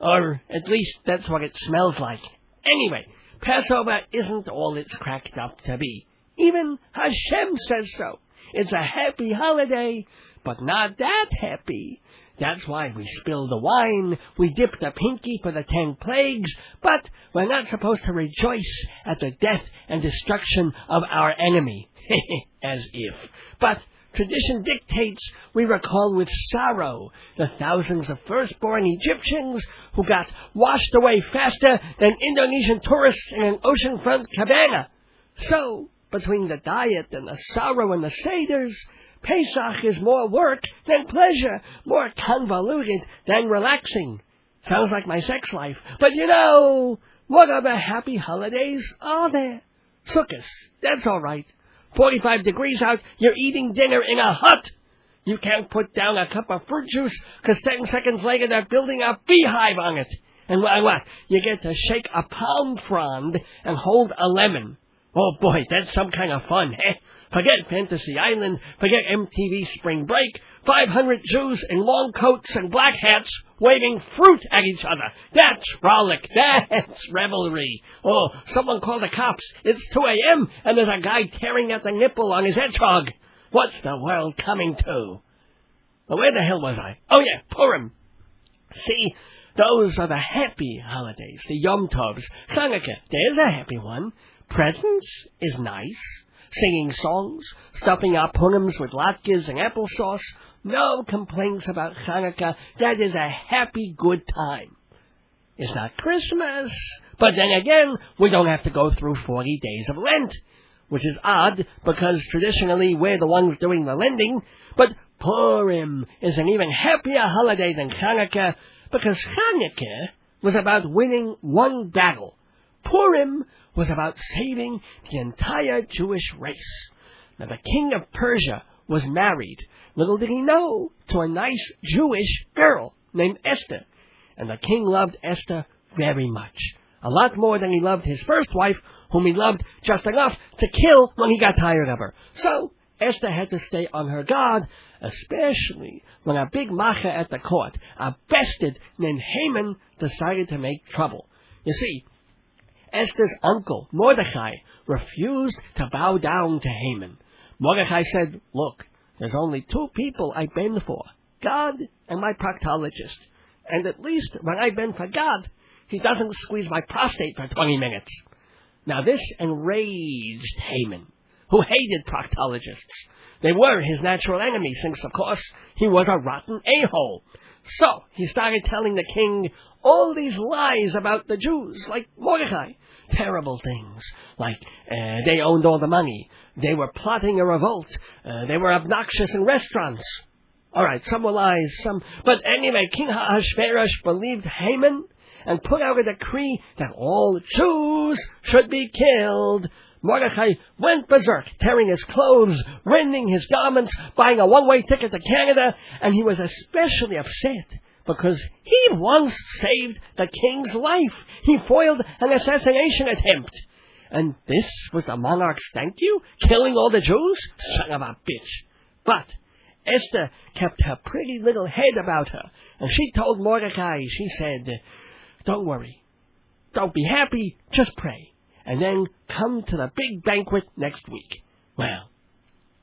Or at least that's what it smells like. Anyway, Passover isn't all it's cracked up to be. Even Hashem says so. It's a happy holiday, but not that happy. That's why we spill the wine, we dip the pinky for the 10 plagues, but we're not supposed to rejoice at the death and destruction of our enemy. As if. But tradition dictates we recall with sorrow the thousands of firstborn Egyptians who got washed away faster than Indonesian tourists in an oceanfront cabana. So, between the diet and the sorrow and the seders, Pesach is more work than pleasure, more convoluted than relaxing. Sounds like my sex life. But you know, what other happy holidays are there? Sukkot, that's all right. 45 degrees out, you're eating dinner in a hut. You can't put down a cup of fruit juice, 'cause 10 seconds later they're building a beehive on it. And what? You get to shake a palm frond and hold a lemon. Oh boy, that's some kind of fun, eh? Forget Fantasy Island, forget MTV Spring Break, 500 Jews in long coats and black hats waving fruit at each other. That's frolic, that's revelry. Oh, someone call the cops. It's 2 a.m. and there's a guy tearing at the nipple on his hedgehog. What's the world coming to? Well, where the hell was I? Oh yeah, Purim. See, those are the happy holidays, the Yom Tovs. Chanukah, there's a happy one. Presents is nice. Singing songs, stuffing our punims with latkes and applesauce. No complaints about Hanukkah. That is a happy, good time. It's not Christmas, but then again, we don't have to go through 40 days of Lent, which is odd because traditionally we're the ones doing the lending. But Purim is an even happier holiday than Hanukkah because Hanukkah was about winning one battle. Purim was about saving the entire Jewish race. Now, the king of Persia was married, little did he know, to a nice Jewish girl named Esther. And the king loved Esther very much, a lot more than he loved his first wife, whom he loved just enough to kill when he got tired of her. So, Esther had to stay on her guard, especially when a big macha at the court, a bastard named Haman, decided to make trouble. You see, Esther's uncle, Mordecai, refused to bow down to Haman. Mordecai said, "Look, there's only 2 people I bend for, God and my proctologist. And at least when I bend for God, he doesn't squeeze my prostate for 20 minutes. Now this enraged Haman, who hated proctologists. They were his natural enemy, since, of course, he was a rotten a-hole. So he started telling the king all these lies about the Jews, like Mordecai. Terrible things, like they owned all the money, they were plotting a revolt, they were obnoxious in restaurants. All right, some were lies, some... But anyway, King Ahasuerus believed Haman and put out a decree that all Jews should be killed. Mordecai went berserk, tearing his clothes, rending his garments, buying a one-way ticket to Canada, and he was especially upset because he once saved the king's life. He foiled an assassination attempt. And this was the monarch's thank you? Killing all the Jews? Son of a bitch. But Esther kept her pretty little head about her, and she told Mordecai, she said, "Don't worry. Don't be happy, just pray. And then come to the big banquet next week." Well,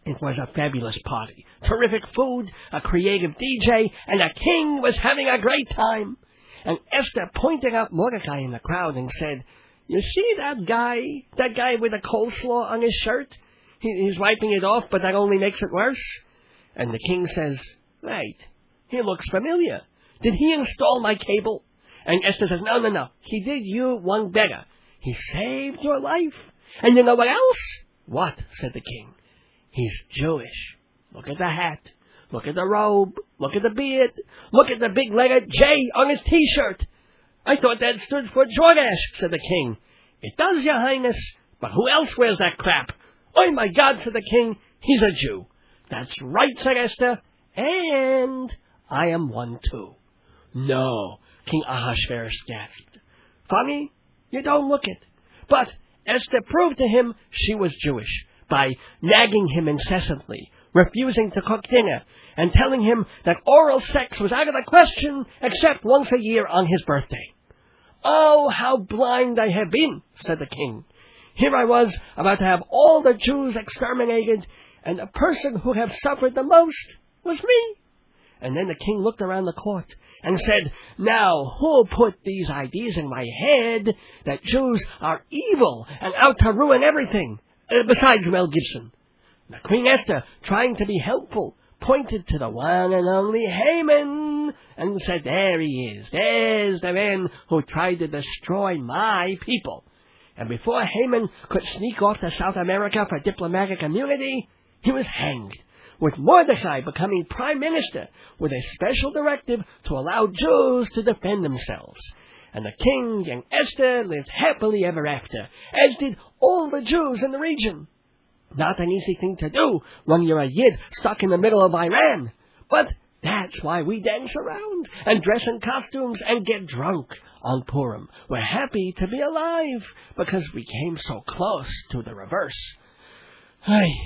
it was a fabulous party. Terrific food, a creative DJ, and the king was having a great time. And Esther pointed out Mordecai in the crowd and said, "You see that guy with the coleslaw on his shirt? He's wiping it off, but that only makes it worse." And the king says, "Right, he looks familiar. Did he install my cable?" And Esther says, No, he did you one better. He saved your life. And you know what else?" "What?" said the king. "He's Jewish. Look at the hat. Look at the robe. Look at the beard. Look at the big letter J on his T-shirt." "I thought that stood for Jordash," said the king. "It does, Your Highness, but who else wears that crap?" "Oh, my God," said the king, "he's a Jew." "That's right," said Esther, "and I am one too." "No," King Ahasuerus gasped. "Funny, you don't look it." But Esther proved to him she was Jewish by nagging him incessantly, refusing to cook dinner, and telling him that oral sex was out of the question except once a year on his birthday. "Oh, how blind I have been," said the king. "Here I was about to have all the Jews exterminated, and the person who have suffered the most was me." And then the king looked around the court and said, "Now, who put these ideas in my head that Jews are evil and out to ruin everything, besides Mel Gibson?" Now, Queen Esther, trying to be helpful, pointed to the one and only Haman and said, "There he is. There's the man who tried to destroy my people." And before Haman could sneak off to South America for diplomatic immunity, he was hanged, with Mordecai becoming prime minister with a special directive to allow Jews to defend themselves. And the king and Esther lived happily ever after, as did all the Jews in the region. Not an easy thing to do when you're a Yid stuck in the middle of Iran, but that's why we dance around and dress in costumes and get drunk on Purim. We're happy to be alive because we came so close to the reverse.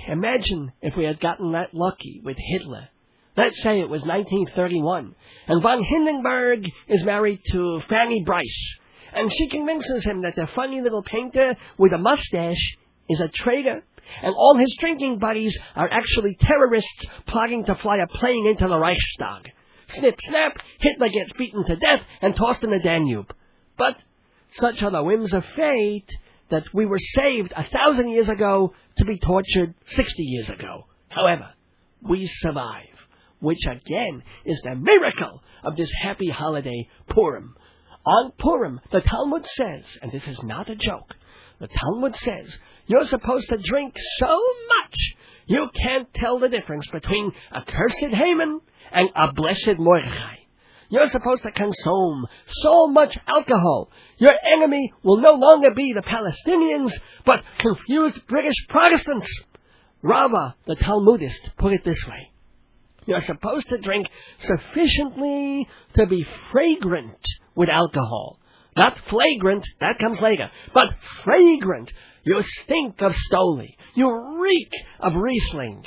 Imagine if we had gotten that lucky with Hitler. Let's say it was 1931, and von Hindenburg is married to Fanny Brice, and she convinces him that the funny little painter with a mustache is a traitor, and all his drinking buddies are actually terrorists plotting to fly a plane into the Reichstag. Snip, snap, Hitler gets beaten to death and tossed in the Danube. But such are the whims of fate that we were saved 1,000 years ago to be tortured 60 years ago. However, we survive, which again is the miracle of this happy holiday, Purim. On Purim, the Talmud says, and this is not a joke, the Talmud says, you're supposed to drink so much you can't tell the difference between a cursed Haman and a blessed Mordecai. You're supposed to consume so much alcohol, your enemy will no longer be the Palestinians, but confused British Protestants. Rava, the Talmudist, put it this way. You're supposed to drink sufficiently to be fragrant with alcohol. Not flagrant, that comes later, but fragrant. You stink of Stoli. You reek of Riesling.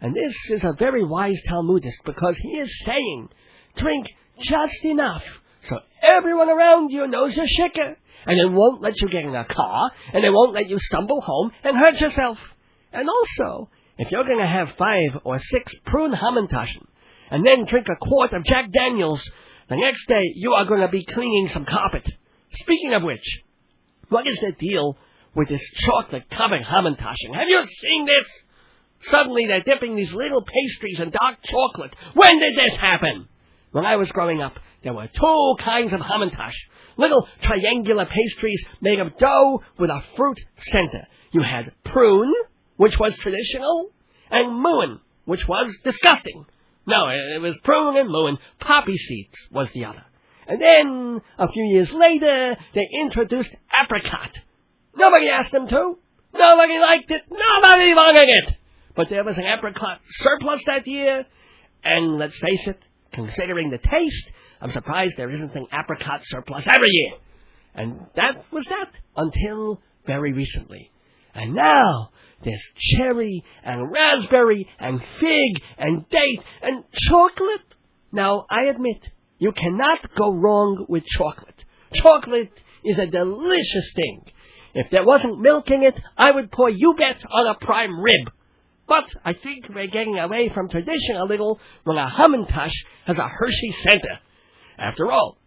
And this is a very wise Talmudist, because he is saying, drink just enough so everyone around you knows you're shikker, and it won't let you get in a car, and it won't let you stumble home and hurt yourself. And also, if you're going to have 5 or 6 prune Hamantaschen, and then drink a quart of Jack Daniels, the next day you are going to be cleaning some carpet. Speaking of which, what is the deal with this chocolate-covered Hamantaschen? Have you seen this? Suddenly they're dipping these little pastries in dark chocolate. When did this happen? When I was growing up, there were 2 kinds of Hamantash. Little triangular pastries made of dough with a fruit center. You had prune, which was traditional, and muin, which was disgusting. No, it was prune and muin. Poppy seeds was the other. And then, a few years later, they introduced apricot. Nobody asked them to. Nobody liked it. Nobody wanted it. But there was an apricot surplus that year, and let's face it, considering the taste, I'm surprised there isn't an apricot surplus every year. And that was that until very recently. And now there's cherry and raspberry and fig and date and chocolate. Now, I admit, you cannot go wrong with chocolate. Chocolate is a delicious thing. If there wasn't milk in it, I would pour you bet on a prime rib. But I think we're getting away from tradition a little when a Hamantash has a Hershey center. After all,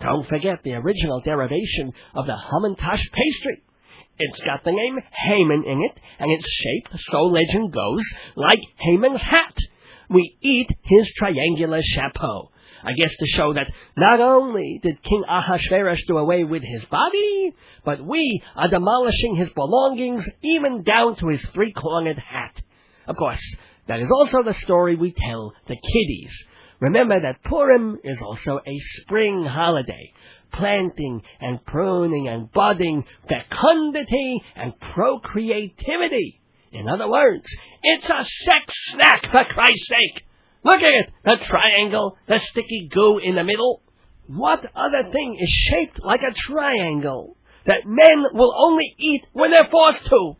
don't forget the original derivation of the Hamantash pastry. It's got the name Haman in it, and it's shaped, so legend goes, like Haman's hat. We eat his triangular chapeau. I guess to show that not only did King Ahasuerus do away with his body, but we are demolishing his belongings even down to his 3-cornered hat. Of course, that is also the story we tell the kiddies. Remember that Purim is also a spring holiday. Planting and pruning and budding, fecundity and procreativity. In other words, it's a sex snack, for Christ's sake. Look at it, the triangle, the sticky goo in the middle. What other thing is shaped like a triangle that men will only eat when they're forced to?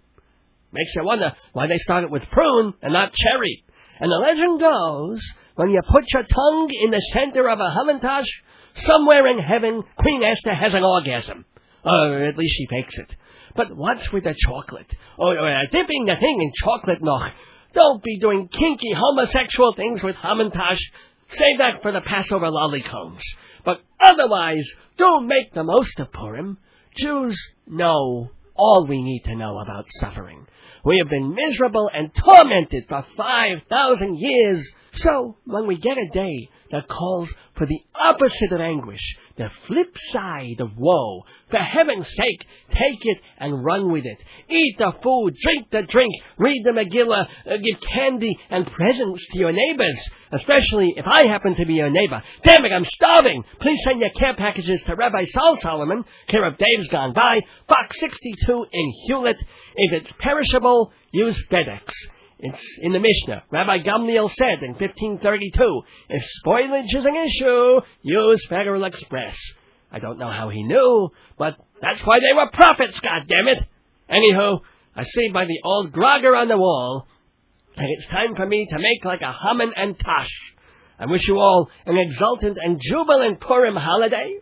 Makes you wonder why they started with prune and not cherry. And the legend goes, when you put your tongue in the center of a hamantash, somewhere in heaven, Queen Esther has an orgasm. Or at least she fakes it. But what's with the chocolate? Dipping the thing in chocolate noch. Don't be doing kinky homosexual things with hamantash. Save that for the Passover lollicones. But otherwise, do make the most of Purim. Jews know all we need to know about suffering. We have been miserable and tormented for 5,000 years. So, when we get a day that calls for the opposite of anguish, the flip side of woe, for heaven's sake, take it and run with it. Eat the food, drink the drink, read the Megillah, give candy and presents to your neighbors, especially if I happen to be your neighbor. Damn it, I'm starving! Please send your care packages to Rabbi Sol Solomon, care of Dave's Gone By, Box 62 in Hewlett. If it's perishable, use FedEx. It's in the Mishnah. Rabbi Gamliel said in 1532, if spoilage is an issue, use Federal Express. I don't know how he knew, but that's why they were prophets, goddammit! Anywho, I see by the old grogger on the wall that it's time for me to make like a Haman and Tash. I wish you all an exultant and jubilant Purim holiday.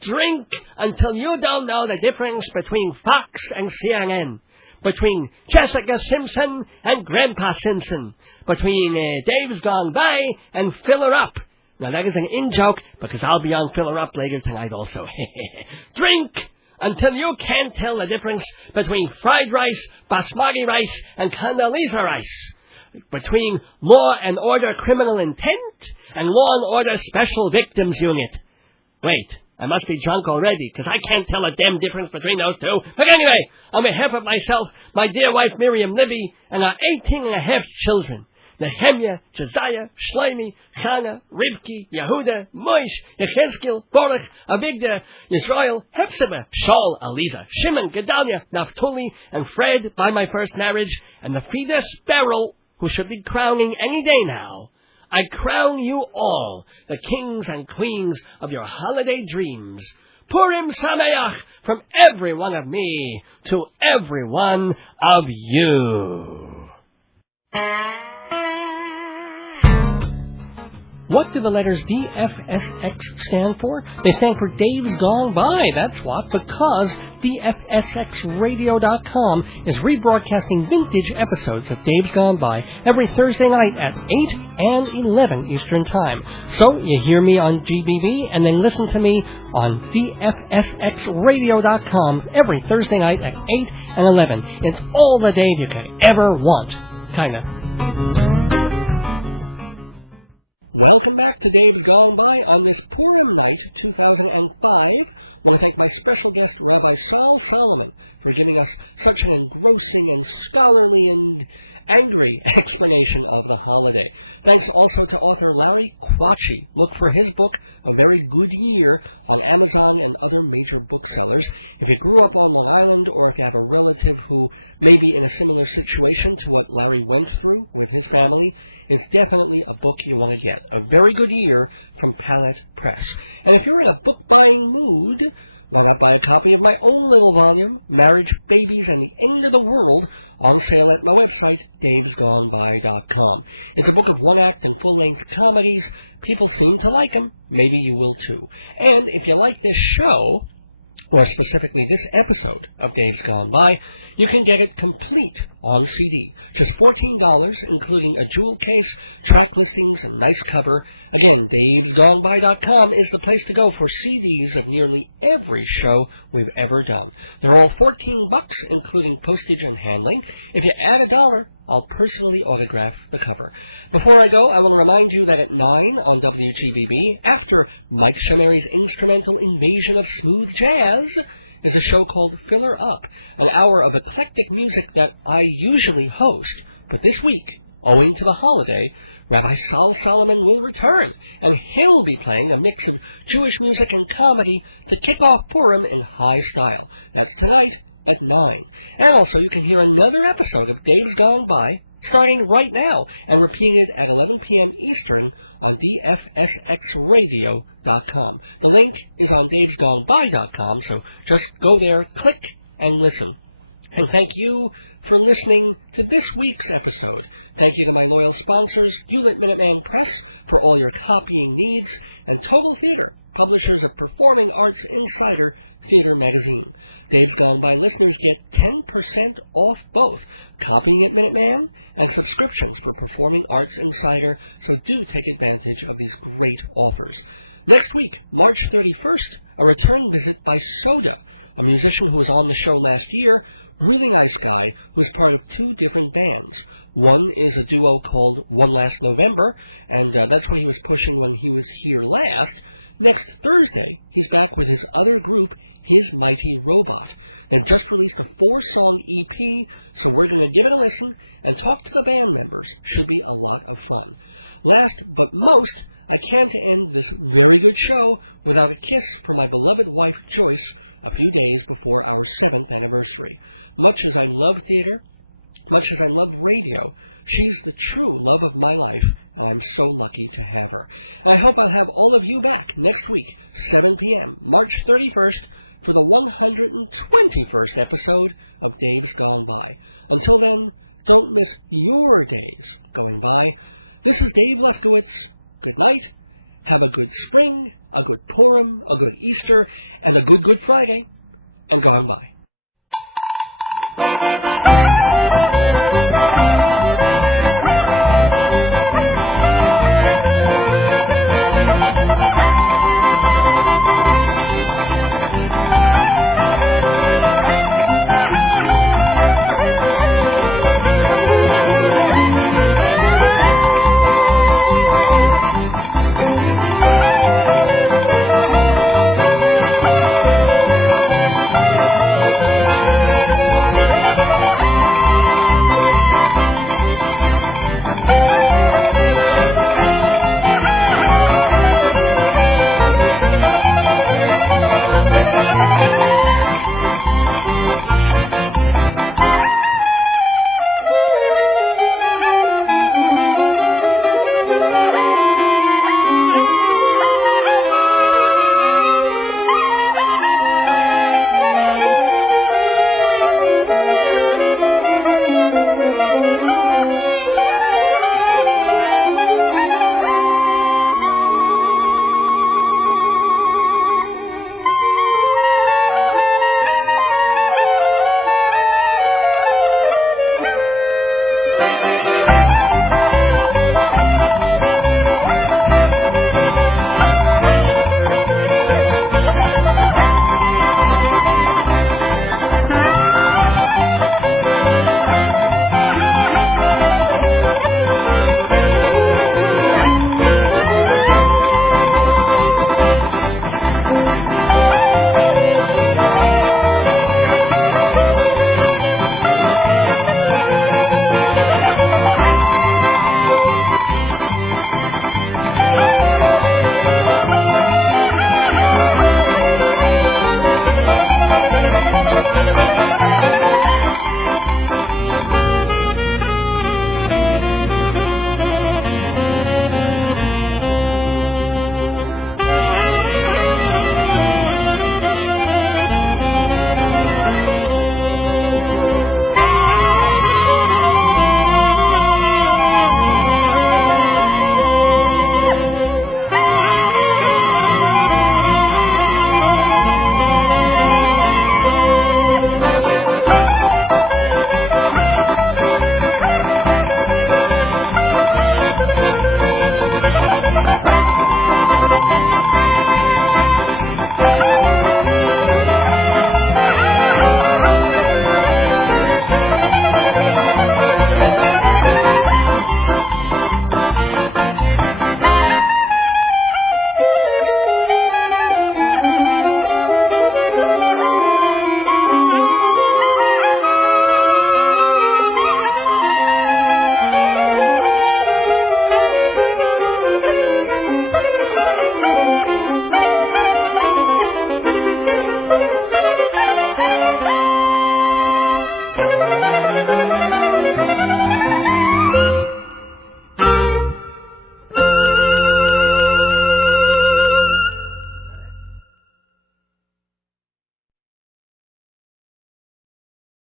Drink until you don't know the difference between Fox and CNN. Between Jessica Simpson and Grandpa Simpson. Between Dave's Gone By and Fill Her Up. Now that is an in-joke because I'll be on Fill Her Up later tonight also. Drink until you can't tell the difference between fried rice, basmati rice, and Condoleezza rice. Between Law and Order Criminal Intent and Law and Order Special Victims Unit. Wait. I must be drunk already, because I can't tell a damn difference between those two. But anyway, on behalf of myself, my dear wife Miriam Libby, and our 18 and a half children, Nehemiah, Josiah, Shlomi, Chana, Rivki, Yehuda, Moish, Yechezkel, Baruch, Avigdor, Yisrael, Hepzibah, Shaul, Aliza, Shimon, Gedalia, Naphtali, and Fred by my first marriage, and the fetus Beryl, who should be crowning any day now, I crown you all, the kings and queens of your holiday dreams. Purim Sameach from every one of me to every one of you. What do the letters DFSX stand for? They stand for Dave's Gone By, that's what, because DFSXradio.com is rebroadcasting vintage episodes of Dave's Gone By every Thursday night at 8 and 11 Eastern Time. So you hear me on GBB and then listen to me on DFSXradio.com every Thursday night at 8 and 11. It's all the Dave you could ever want. Kinda. Welcome back to Dave's Gone By on this Purim night, 2005. I want to thank my special guest, Rabbi Sol Solomon, for giving us such an engrossing and scholarly and angry explanation of the holiday. Thanks also to author Larry Cuocci. Look for his book, A Very Good Year, on Amazon and other major booksellers. If you grew up on Long Island, or if you have a relative who may be in a similar situation to what Larry went through with his family, it's definitely a book you want to get. A Very Good Year from Palette Press. And if you're in a book-buying mood, why not buy a copy of my own little volume, Marriage, Babies, and the End of the World, on sale at my website, davesgoneby.com. It's a book of one-act and full-length comedies. People seem to like them. Maybe you will too. And if you like this show, or specifically this episode of Dave's Gone By, you can get it complete on CD. Just $14, including a jewel case, track listings, and nice cover. Again, davesgoneby.com is the place to go for CDs of nearly every show we've ever done. They're all $14, including postage and handling. If you add $1, I'll personally autograph the cover. Before I go, I want to remind you that at 9 on WGBB, after Mike Shameri's instrumental invasion of smooth jazz, is a show called Fill Her Up, an hour of eclectic music that I usually host, but this week, owing to the holiday, Rabbi Sol Solomon will return, and he'll be playing a mix of Jewish music and comedy to kick off Purim in high style. That's tonight at 9. And also you can hear another episode of Dave's Gone By starting right now and repeated at 11 p.m. Eastern on dfsxradio.com. The link is on davesgoneby.com, so just go there, click, and listen. And thank you for listening to this week's episode. Thank you to my loyal sponsors, Hewlett Minuteman Press, for all your copying needs, and Total Theater, publishers of Performing Arts Insider Theater Magazine. Dave's Gone By listeners get 10% off both copying at Minuteman and subscriptions for Performing Arts Insider, so do take advantage of these great offers. Next week, March 31st, a return visit by Soda, a musician who was on the show last year. Really nice guy who's part of 2 different bands. One is a duo called One Last November, and that's what he was pushing when he was here last. Next Thursday, he's back with his other group, His Mighty Robot. They've just released a 4-song EP, so we're going to give it a listen and talk to the band members. Should be a lot of fun. Last but most, I can't end this very good show without a kiss from my beloved wife Joyce a few days before our 7th anniversary. Much as I love theater, much as I love radio, she's the true love of my life, and I'm so lucky to have her. And I hope I'll have all of you back next week, 7 p.m., March 31st, for the 121st episode of Dave's Gone By. Until then, don't miss your days going by. This is Dave Lefkowitz. Good night. Have a good spring, a good Purim, a good Easter, and a good Good Friday, and gone by.